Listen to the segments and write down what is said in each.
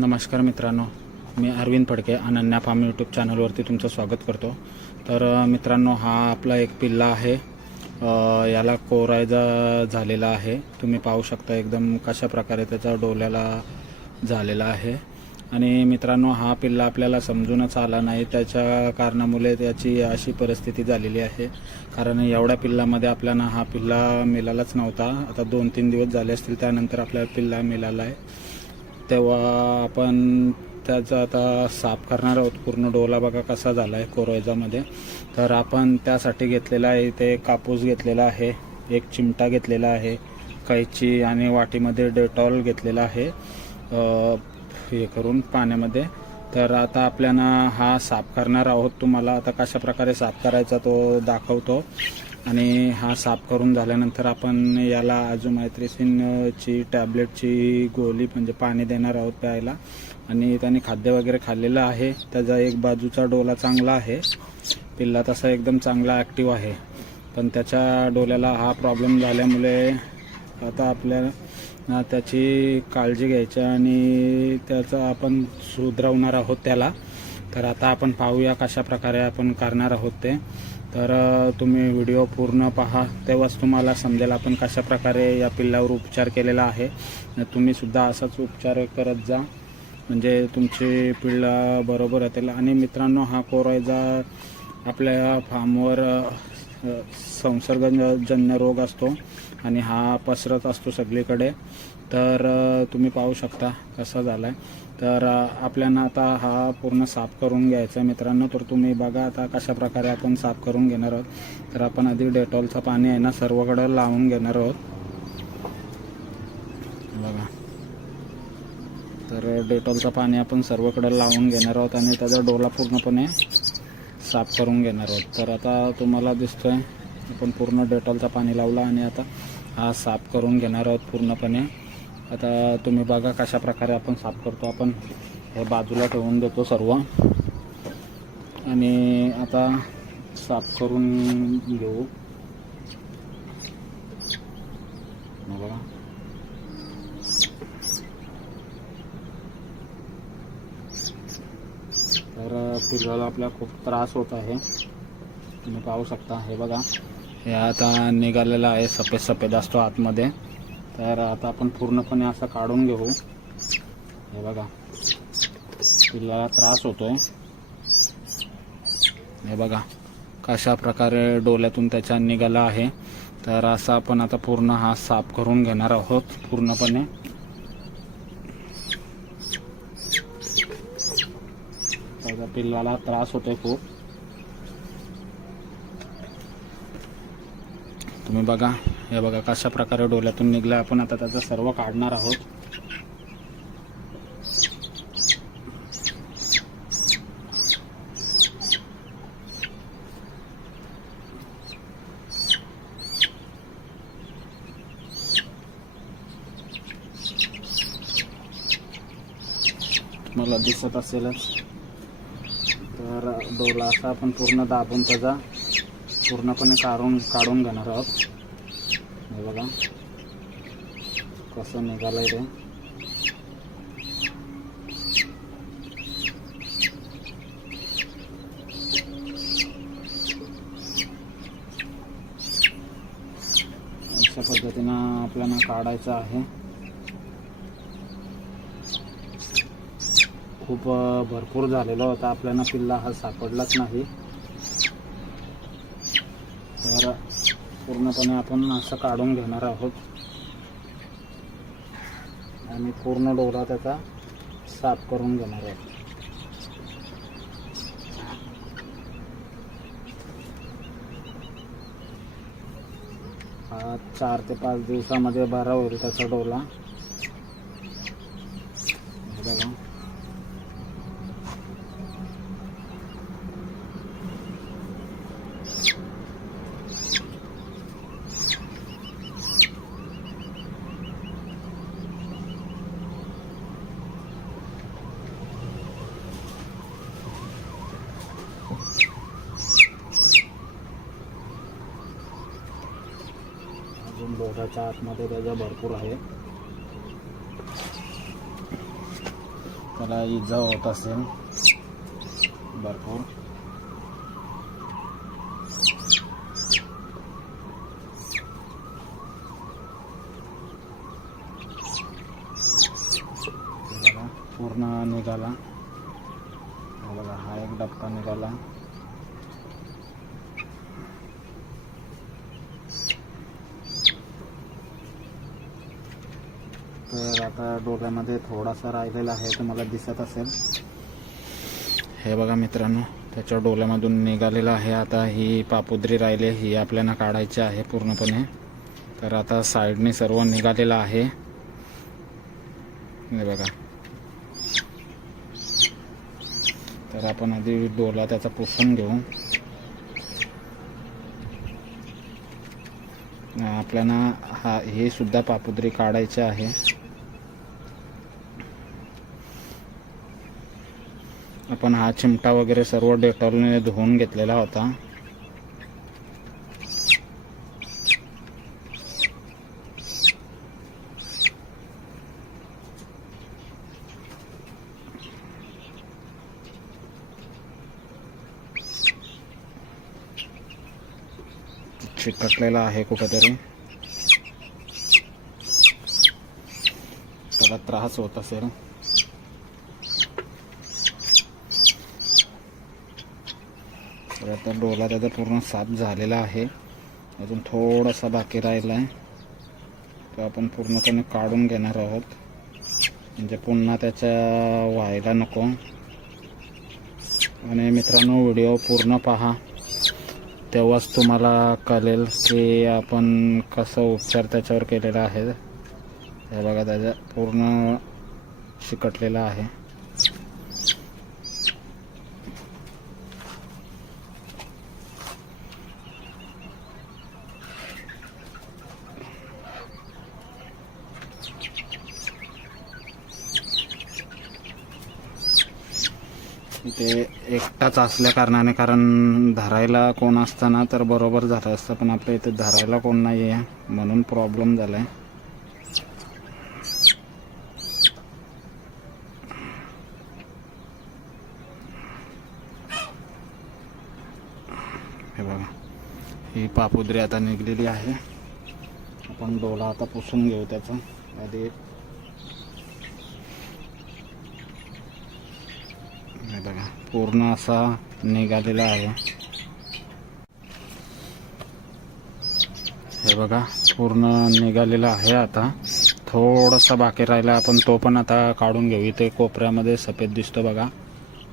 नमस्कार मित्रांनो, मी Arvind Phadke Ananya form YouTube चॅनलवरती तुमचं स्वागत करतो। तर मित्रांनो, हा आपला एक पिल्ला आहे। याला कोरायजा झालेला आहे। तुम्ही पाहू शकता एकदम कशा प्रकारे त्याचा डोल्याला झालेला आहे। आणि मित्रांनो, हा पिल्ला आपल्याला समजूनच आला नाही, त्याच्या कारणामुळे त्याची अशी परिस्थिती झालेली आहे। कारण एवढ्या पिल्लामध्ये आपल्याला हा पिल्ला मिळालाच नव्हता। आता 2-3 दिवस झाले असतील, त्यानंतर आपल्याला पिल्ला मिळाला आहे। तेव्हा आपण त्याचा आता साफ करणार आहोत। पूर्ण डोला बघा कसा झाला आहे कोरायजामध्ये। तर आपण त्यासाठी घेतलेला आहे, इथे कापूस घेतलेला आहे, एक चिमटा घेतलेला आहे, कैची आणि वाटीमध्ये डेटॉल घेतलेला आहे हे करून पाण्यामध्ये। तर आता आपल्याला हा साफ करणार आहोत। तुम्हाला आता कशा प्रकारे साफ करायचा तो दाखवतो। आणि हा साफ करून झाल्यानंतर आपण याला अजूमायथ्रिसिनची टॅबलेटची गोळी म्हणजे पाणी देणार आहोत प्यायला। आणि त्याने खाद्य वगैरे खाल्लेलं आहे। त्याचा एक बाजूचा डोला चांगला आहे, पिल्ला तसा एकदम चांगला ॲक्टिव्ह आहे। पण त्याच्या डोल्याला हा प्रॉब्लेम झाल्यामुळे आता आपल्याला त्याची काळजी घ्यायची आणि त्याचा आपण सुधरवणार आहोत त्याला। तर आता आपण पाहूया कशा प्रकारे आपण करणार आहोत ते। तर तुम्ही व्हिडिओ पूर्ण पहा, तेव्हाच तुम्हाला समजेल आपण कशा प्रकारे या पिल्लावर उपचार केलेला आहे। तुम्ही सुद्धा असाच उपचार करत जा, म्हणजे तुमचे पिल्ला बरोबर येतील। आणि मित्रांनो, हा कोरायजा आपल्या फार्मवर संसर्गजन्य रोग असतो आणि हा पसरत असतो सगळीकडे। तर तुम्ही पाहू शकता कसा झाला आहे। तर आपल्याला आता हा पूर्ण साफ करून घ्यायचा आहे मित्रांनो। तर तुम्ही बघा आता कशा प्रकारे आपण साफ करून घेणार आहोत। तर आपण आधी डेटॉलचं पाणी आहे ना सर्वकडे लावून घेणार आहोत बघा। तर डेटॉलचं पाणी आपण सर्वकडे लावून घेणार आहोत आणि त्याचा डोला पूर्णपणे साफ करून घेणार आहोत। तर आता तुम्हाला दिसतोय आपण पूर्ण डेटॉलचं पाणी लावलं आणि आता हा साफ करून घेणार आहोत पूर्णपणे। आता तुम्ही बघा कशा प्रकारे आपण साफ करतो। आपण हे बाजूला ठेवून देतो सर्व आणि आता साफ करून घेऊ बघा। तर पिल्लाला आपल्याला खूप त्रास होत आहे, तुम्ही पाहू शकता। हे बघा, हे आता निघालेला आहे, सफेद सफेद असतो आतमध्ये। तर आता आपण पूर्णपणे असं काढून घेऊ। हे बघा, पिल्लाला त्रास होतोय। हे बघा कशा प्रकारे डोल्यातून त्याच्या निघाला आहे। तर असं आपण आता पूर्ण हा साफ करून घेणार आहोत पूर्णपणे। त्याचा पिल्लाला त्रास होतोय खूप, तुम्ही बघा। हे बघा कशा प्रकारे डोल्यातून निघला। आपण आता त्याचं सर्व काढणार आहोत। तुम्हाला दिसत असेलच। तर डोला असा आपण पूर्ण दाबून त्याचा पूर्णपणे काढून घेणार आहोत। हे बघा कसं निघालंय ते। अशा पद्धतीनं आपल्याला काढायचं आहे। खूप भरपूर झालेला होता, आपल्याला पिल्ला हा सापडलाच नाही। तर पूर्णपणे आपण असं काढून घेणार आहोत आणि पूर्ण डोला त्याचा साफ करून घेणार आहोत। हा 4 ते 5 दिवसामध्ये बरा होईल त्याचा डोला। बघा अजून डोक्याच्या आतमध्ये त्याचा भरपूर आहे। त्याला इजा होत असेल भरपूर. पूर्ण निघाला बघा, हा एक डबका निघाला. तर आता डोक्यामध्ये थोडासा राहिलेला आहे, तुम्हाला दिसत असेल. हे बघा मित्रांनो, त्याच्या डोल्यामधून निघालेला आहे. आता ही पापुद्री राहिली, ही आपल्याला काढायची आहे पूर्णपणे. तर आता साईडने सर्व निघालेला आहे, हे बघा. तर आपण आधी डोला त्याचा पुसून घेऊ. आपल्याला हे सुद्धा पापुद्री काढायचे आहे. आपण हा चिमटा वगैरे सर्व डेटॉलने धुवून घेतलेला होता. चिकटलेला आहे कुठेतरी, त्याला त्रास होत असेल. तर आता डोला त्याचा पूर्ण साफ झालेला आहे, अजून थोडासा बाकी राहिला आहे. तो आपण पूर्णपणे काढून घेणार आहोत, म्हणजे पुन्हा त्याच्या व्हायला नको. आणि मित्रांनो, व्हिडिओ पूर्ण पहा, तेव्हाच तुम्हाला कळेल की आपण कसं उपचार त्याच्यावर केलेला आहे. हे बघा, त्याचा पूर्ण चिकटलेला आहे. ते एकटाच असल्या कारणाने, कारण धरायला कोण असताना तर बरोबर झालं असतं, पण आपल्या इथे धरायला कोण नाही आहे म्हणून प्रॉब्लेम झाला आहे. हे बघा, ही पापुद्री आता निघलेली आहे. आपण डोला आता पुसून घेऊ त्याचा आधी. हे बघा, पूर्ण असा निघालेला आहे. हे बघा, पूर्ण निघालेला आहे. आता थोडासा बाकी राहिला, आपण तो पण आता काढून घेऊ. इथे कोपऱ्यामध्ये सफेद दिसतो बघा,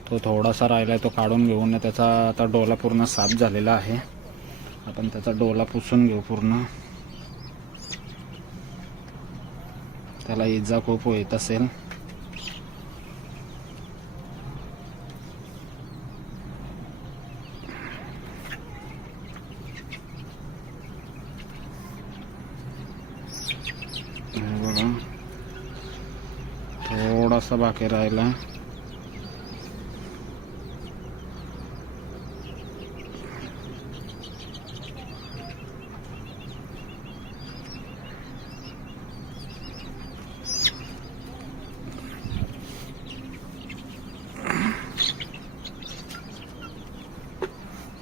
तो थोडासा राहिला, तो काढून घेऊन त्याचा आता डोला पूर्ण साफ झालेला आहे. आपण त्याचा डोला पुसून घेऊ पूर्ण. त्याला इजा खूप होत असेल. बघा, थोडासा बाकी राहिला.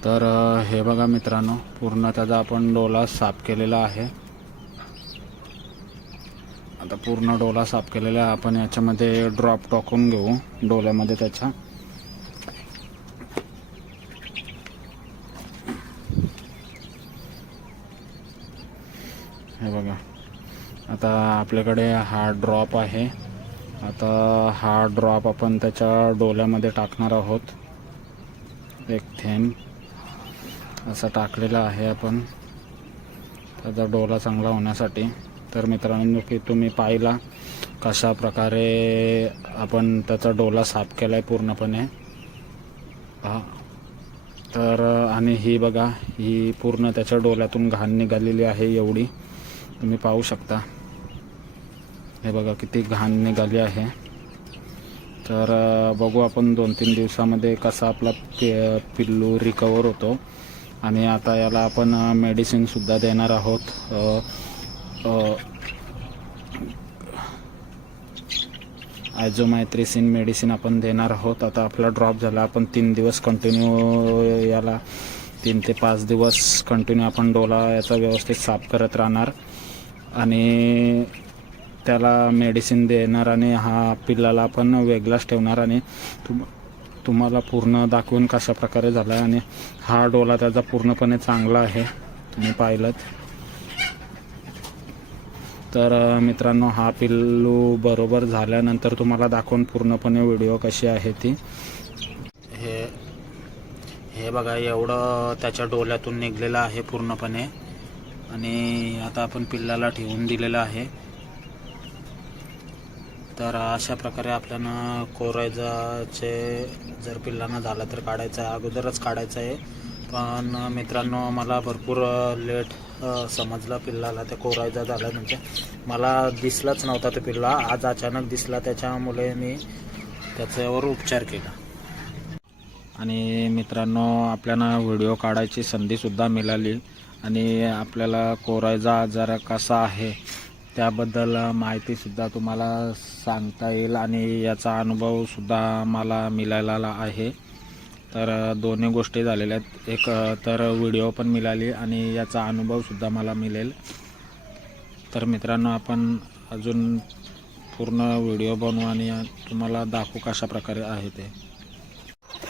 तर हे बघा मित्रांनो, पूर्ण त्याचा आपण डोला साफ केलेला आहे. आता पूर्ण डोला साफ केलेला आहे. आपण याच्यामध्ये ड्रॉप टाकून घेऊ डोल्यामध्ये त्याच्या. हे बघा, आता आपल्याकडे हा ड्रॉप आहे. आता हा ड्रॉप आपण त्याच्या डोल्यामध्ये टाकणार आहोत. एक थेंब असा टाकलेला आहे आपण त्याचा डोला चांगला होण्यासाठी. तर मित्रांनो, की तुम्ही पाहिला कशा प्रकारे आपण त्याचा डोला साफ केला आहे पूर्णपणे. हा, तर आणि ही बघा, ही पूर्ण त्याच्या डोल्यातून घाण निघालेली आहे. एवढी तुम्ही पाहू शकता. हे बघा, किती घाण निघाली आहे. तर बघू आपण 2-3 दिवसामध्ये कसा आपला पिल्लू रिकवर होतो. आणि आता याला आपण मेडिसिनसुद्धा देणार आहोत. आयझोमायथ्रिसिन मेडिसिन आपण देणार आहोत. आता आपला ड्रॉप झाला, आपण 3 दिवस कंटिन्यू याला 3 ते 5 दिवस कंटिन्यू आपण डोला याचा व्यवस्थित साफ करत राहणार आणि त्याला मेडिसिन देणार आणि हा पिल्लाला आपण वेगळाच ठेवणार आणि तुम्हाला पूर्ण दाखवून कशा प्रकारे झाला आहे. आणि हा डोला त्याचा पूर्णपणे चांगला आहे, तुम्ही पाहिलं. तर मित्रांनो, हा पिल्लू बरोबर झाल्यानंतर तुम्हाला दाखवून पूर्णपणे व्हिडिओ कशी आहे ती. हे बघा, एवढं त्याच्या डोल्यातून निघलेलं आहे पूर्णपणे आणि आता आपण पिल्लाला ठेवून दिलेलं आहे. तर अशा प्रकारे आपल्याला कोरायजाचे जर पिल्लांना झाला तर काढायचं आहे, अगोदरच काढायचं आहे. पण मित्रांनो, मला भरपूर लेट समजलं पिल्लाला ते कोरायजा झाला, म्हणजे मला दिसलाच नव्हता तो पिल्ला. आज अचानक दिसला, त्याच्यामुळे मी त्याच्यावर उपचार केला. आणि मित्रांनो, आपल्याला व्हिडिओ काढायची संधीसुद्धा मिळाली आणि आपल्याला कोरायजा आजार कसा आहे त्याबद्दल माहितीसुद्धा तुम्हाला सांगता येईल आणि याचा अनुभवसुद्धा मला मिळालेला आहे. तर दोन्ही गोष्टी झालेल्या आहेत, एक तर व्हिडिओ पण मिळाली आणि याचा अनुभवसुद्धा मला मिळेल. तर मित्रांनो, आपण अजून पूर्ण व्हिडिओ बनवू आणि तुम्हाला दाखवू कशा प्रकारे आहे ते.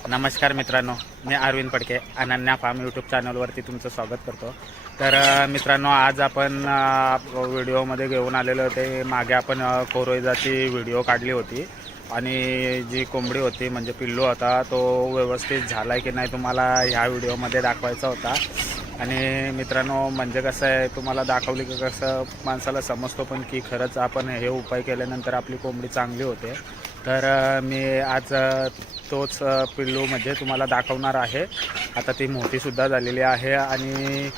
नमस्कार मित्रांनो, मी अरविंद फडके, अनन्या फार्म यूट्यूब चॅनलवरती तुमचं स्वागत करतो. तर मित्रांनो, आज आपण व्हिडिओमध्ये घेऊन आलेलो होते. मागे आपण कोरायजाची व्हिडिओ काढली होती आणि जी कोंबडी होती म्हणजे पिल्लू होता तो व्यवस्थित झाला आहे की नाही तुम्हाला ह्या व्हिडिओमध्ये दाखवायचा होता. आणि मित्रांनो, म्हणजे कसं आहे, तुम्हाला दाखवली की कसं माणसाला समजतो पण की खरंच आपण हे उपाय केल्यानंतर आपली कोंबडी चांगली होते. तर मी आज तोच पिल्लू म्हणजे तुम्हाला दाखवणार आहे. आता ती मोठीसुद्धा झालेली आहे आणि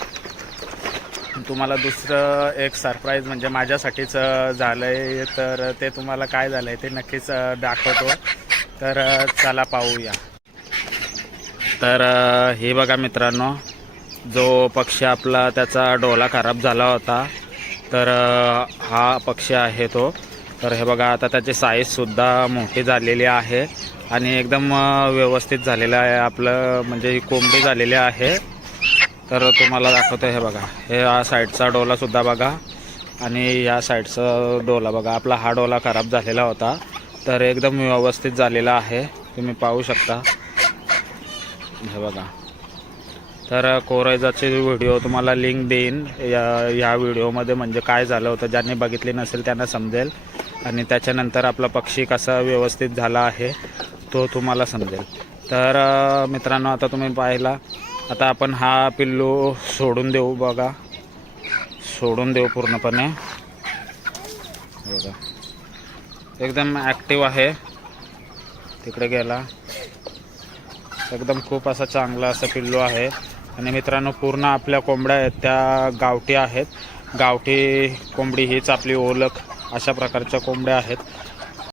तुम्हाला दुसरं एक सरप्राईज म्हणजे माझ्यासाठीच झालं आहे. तर ते तुम्हाला काय झालं आहे ते नक्कीच दाखवतो. तर चला पाहूया. तर हे बघा मित्रांनो, जो पक्षी आपला त्याचा डोला खराब झाला होता, तर हा पक्षी आहे तो. तर हे बघा, आता त्याची साईजसुद्धा मोठी झालेली आहे आणि एकदम व्यवस्थित झालेलं आहे आपलं, म्हणजे ही कोंबडी झालेली आहे. तर तुम्हाला दाखवतो. हे बघा, हे हा साईडचा डोलासुद्धा बघा आणि या साईडचा डोला बघा. आपला हा डोला खराब झालेला होता, तर एकदम व्यवस्थित झालेला आहे, तुम्ही पाहू शकता. हे बघा. तर कोरायजाची व्हिडिओ तुम्हाला लिंक देईन या व्हिडिओमध्ये, म्हणजे काय झालं होतं ज्यांनी बघितली नसेल त्यांना समजेल आणि त्याच्यानंतर आपला पक्षी कसा व्यवस्थित झाला आहे तो तुम्हाला समजेल. तर मित्रांनो, आता तुम्ही पाहिला, आता आपण हा पिल्लू सोडून देऊ. बघा, सोडून देऊ पूर्णपणे. बघा, एकदम ॲक्टिव्ह आहे, तिकडे गेला. एकदम खूप असा चांगला असा पिल्लू आहे. आणि मित्रांनो, पूर्ण आपल्या कोंबड्या आहेत त्या गावठी आहेत. गावठी कोंबडी हीच आपली ओळख, अशा प्रकारच्या कोंबड्या आहेत.